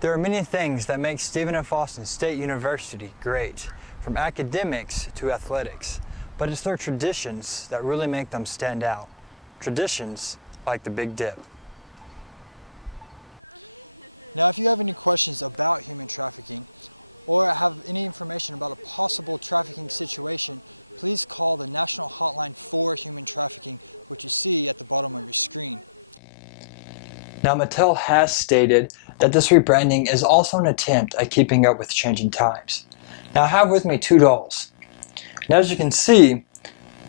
There are many things that make Stephen F. Austin State University great, from academics to athletics, but it's their traditions that really make them stand out. Traditions like the Big Dip. Now, if you have any questions about human trafficking or have any information about a possible trafficking situation, please call the National Hotline for Human Trafficking, which you see at the bottom of your screen. Now, Mattel has stated that this rebranding is also an attempt at keeping up with changing times. Now, I have with me two dolls. Now, as you can see,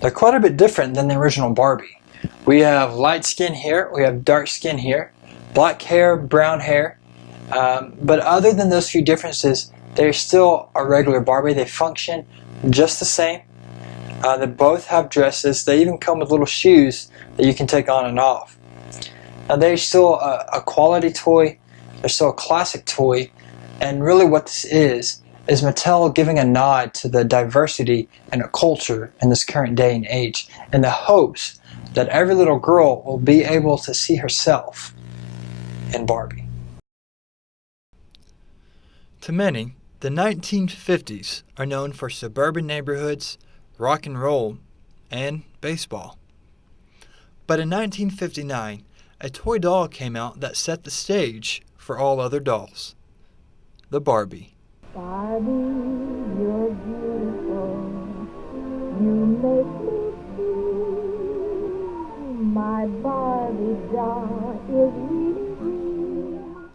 they're quite a bit different than the original Barbie. We have light skin here, we have dark skin here, black hair, brown hair, but other than those few differences, they're still a regular Barbie. They function just the same. They both have dresses. They even come with little shoes that you can take on and off. Now, they're still a quality toy. They're still a classic toy. And really what this is Mattel giving a nod to the diversity and a culture in this current day and age in the hopes that every little girl will be able to see herself in Barbie. To many, the 1950s are known for suburban neighborhoods, rock and roll, and baseball. But in 1959, a toy doll came out that set the stage for all other dolls. The Barbie. Barbie, you're beautiful. You make me feel my Barbie doll is really real.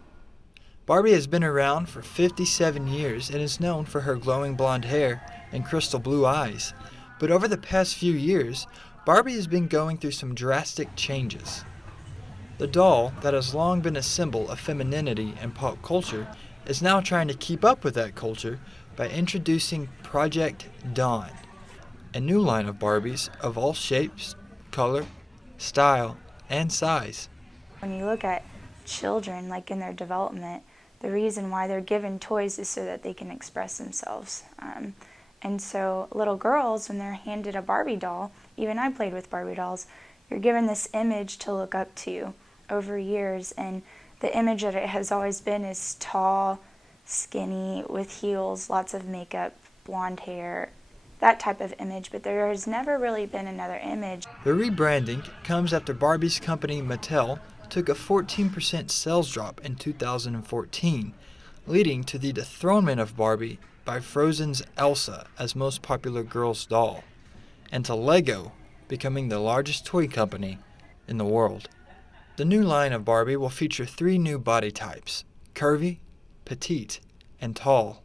Barbie has been around for 57 years and is known for her glowing blonde hair and crystal blue eyes. But over the past few years, Barbie has been going through some drastic changes. The doll that has long been a symbol of femininity and pop culture is now trying to keep up with that culture by introducing Project Dawn, a new line of Barbies of all shapes, color, style, and size. When you look at children, like in their development, the reason why they're given toys is so that they can express themselves. And so little girls, when they're handed a Barbie doll, even I played with Barbie dolls, you're given this image to look up to over years, and the image that it has always been is tall, skinny, with heels, lots of makeup, blonde hair, that type of image, but there has never really been another image. The rebranding comes after Barbie's company Mattel took a 14% sales drop in 2014, leading to the dethronement of Barbie by Frozen's Elsa as most popular girls' doll, and to Lego becoming the largest toy company in the world. The new line of Barbie will feature 3 new body types: curvy, petite, and tall.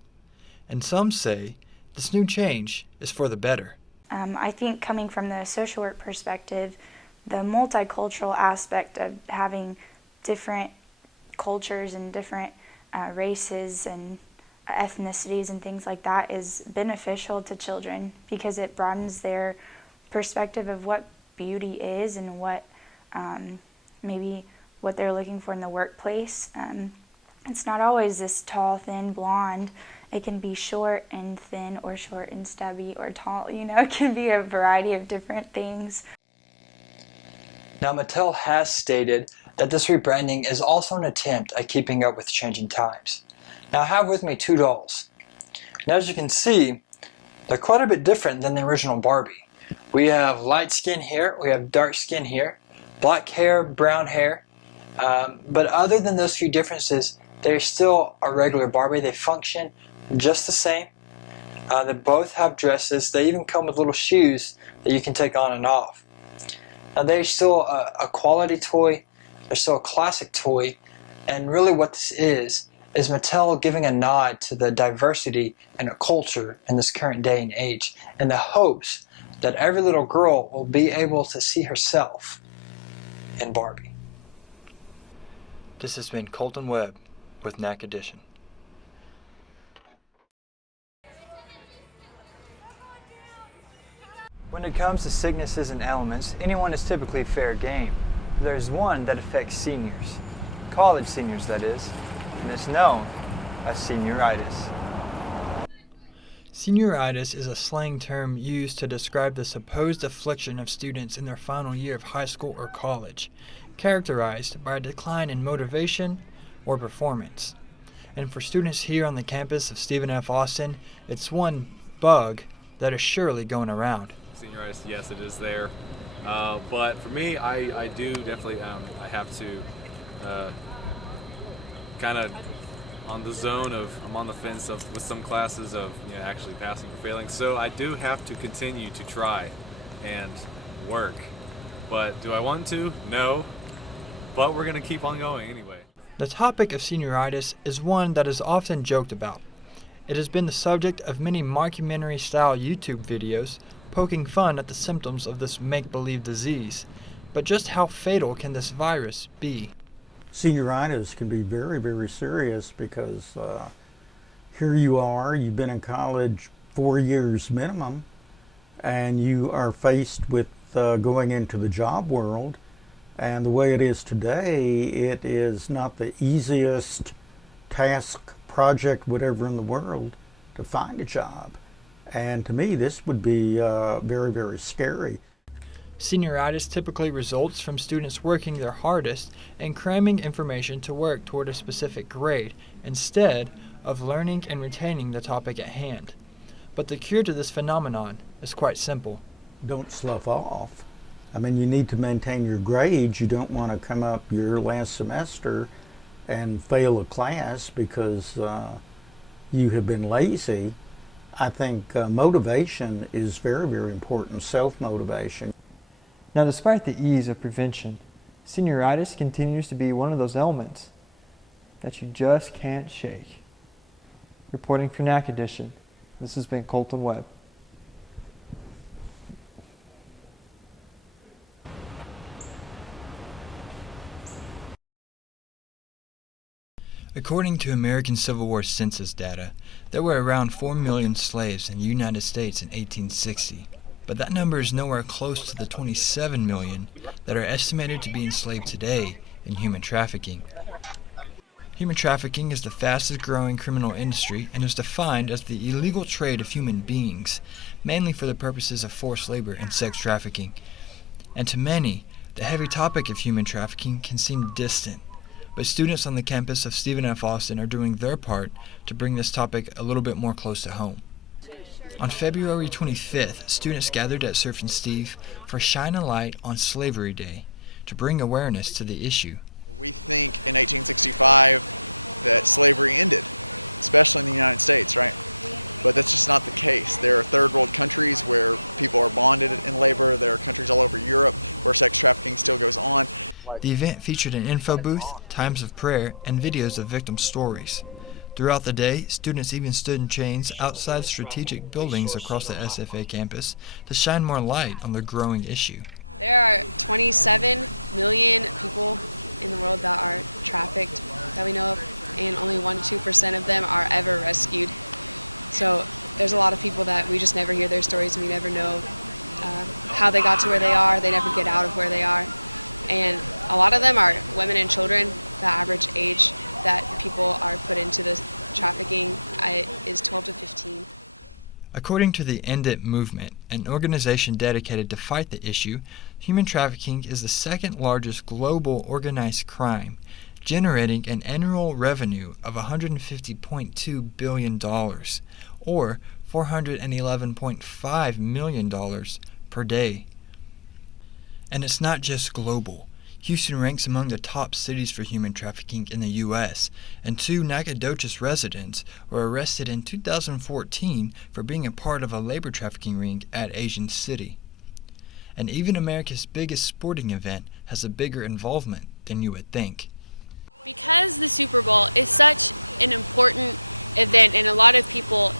And some say this new change is for the better. I think coming from the social work perspective, the multicultural aspect of having different cultures and different races and ethnicities and things like that is beneficial to children because it broadens their perspective of what beauty is and what maybe what they're looking for in the workplace. It's not always this tall, thin, blonde. It can be short and thin or short and stubby or tall. You know, it can be a variety of different things. Now, Mattel has stated that this rebranding is also an attempt at keeping up with changing times. Now, I have with me two dolls. Now, as you can see, they're quite a bit different than the original Barbie. We have light skin here, we have dark skin here, black hair, brown hair, but other than those few differences, they're still a regular Barbie. They function just the same. They both have dresses. They even come with little shoes that you can take on and off. Now, they're still a quality toy. They're still a classic toy. And really what this is Mattel giving a nod to the diversity and a culture in this current day and age in the hopes that every little girl will be able to see herself in Barbie. This has been Colton Webb with NAC Edition. When it comes to sicknesses and ailments, anyone is typically fair game. There's one that affects seniors, college seniors that is, and it's known as senioritis. Senioritis is a slang term used to describe the supposed affliction of students in their final year of high school or college, characterized by a decline in motivation or performance. And for students here on the campus of Stephen F. Austin, it's one bug that is surely going around. Senioritis, yes, it is there. But for me, I do definitely, I have to kind of on the zone of, I'm on the fence with some classes of actually passing or failing. So I do have to continue to try and work. But do I want to? No. But we're going to keep on going anyway. The topic of senioritis is one that is often joked about. It has been the subject of many mockumentary-style YouTube videos poking fun at the symptoms of this make-believe disease. But just how fatal can this virus be? Senioritis can be very, very serious because here you are, you've been in college 4 years minimum, and you are faced with going into the job world. And the way it is today, it is not the easiest task, project, whatever in the world to find a job. And to me, this would be very, very scary. Senioritis typically results from students working their hardest and cramming information to work toward a specific grade instead of learning and retaining the topic at hand. But the cure to this phenomenon is quite simple. Don't slough off. I mean, you need to maintain your grades. You don't want to come up your last semester and fail a class because you have been lazy. I think motivation is very, very important, self-motivation. Now, despite the ease of prevention, senioritis continues to be one of those ailments that you just can't shake. Reporting for NAC Edition, this has been Colton Webb. According to American Civil War census data, there were around 4 million slaves in the United States in 1860, but that number is nowhere close to the 27 million that are estimated to be enslaved today in human trafficking. Human trafficking is the fastest growing criminal industry and is defined as the illegal trade of human beings, mainly for the purposes of forced labor and sex trafficking. And to many, the heavy topic of human trafficking can seem distant. But students on the campus of Stephen F. Austin are doing their part to bring this topic a little bit more close to home. On February 25th, students gathered at Surf and Steve for Shine a Light on Slavery Day to bring awareness to the issue. We think in 1865 that slavery ended, especially in the United States, right? But that's just not the case. There are third world countries where people are bonded in labor. There are countries all over Europe where sex trafficking still goes on. The event featured an info booth, times of prayer, and videos of victim stories. Throughout the day, students even stood in chains outside strategic buildings across the SFA campus to shine more light on the growing issue. There are 27 million people in the world that are trafficked that we know of, and only 1-2% of them are ever rescued. So there's a lot of people that we just never hear their stories, and we never know how they got to where they are. They never get out of where they are. And a lot of them are women and children. The average age that people are put into this trafficking is 12 to 15. According to the End It movement, an organization dedicated to fight the issue, human trafficking is the second largest global organized crime, generating an annual revenue of $150.2 billion, or $411.5 million per day. And it's not just global. Houston ranks among the top cities for human trafficking in the U.S., and 2 Nacogdoches residents were arrested in 2014 for being a part of a labor trafficking ring at Asian City. And even America's biggest sporting event has a bigger involvement than you would think. Because the Super Bowl is such an important event and a lot of people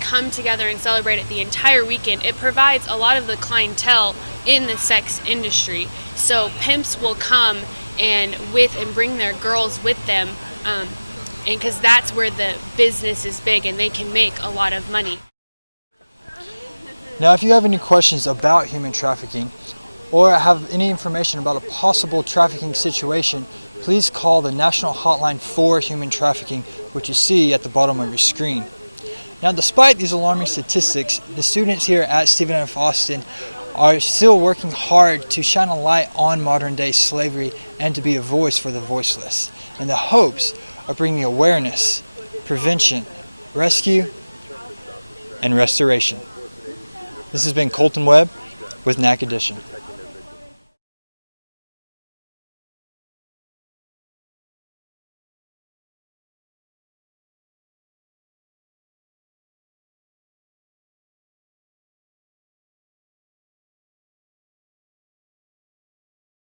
come together and celebrate it the entire weekend, it provides a lot of the clientele in the sex industry. So pimps will come and bring their girls with them, and because that's where the business is big and they can make a lot of money. Now, if you have any questions about human trafficking or have any information about a possible trafficking situation, please call the National Hotline for Human Trafficking, which you see at the bottom of your screen. Now, despite these alarming statistics, the students here at Stephen F. Austin are still working hard to shine a light on modern-day slavery and to be a voice for the voiceless, in the hopes of bringing awareness, prevention, rescue, and restoration. This has been Colton Webb with NAC Edition.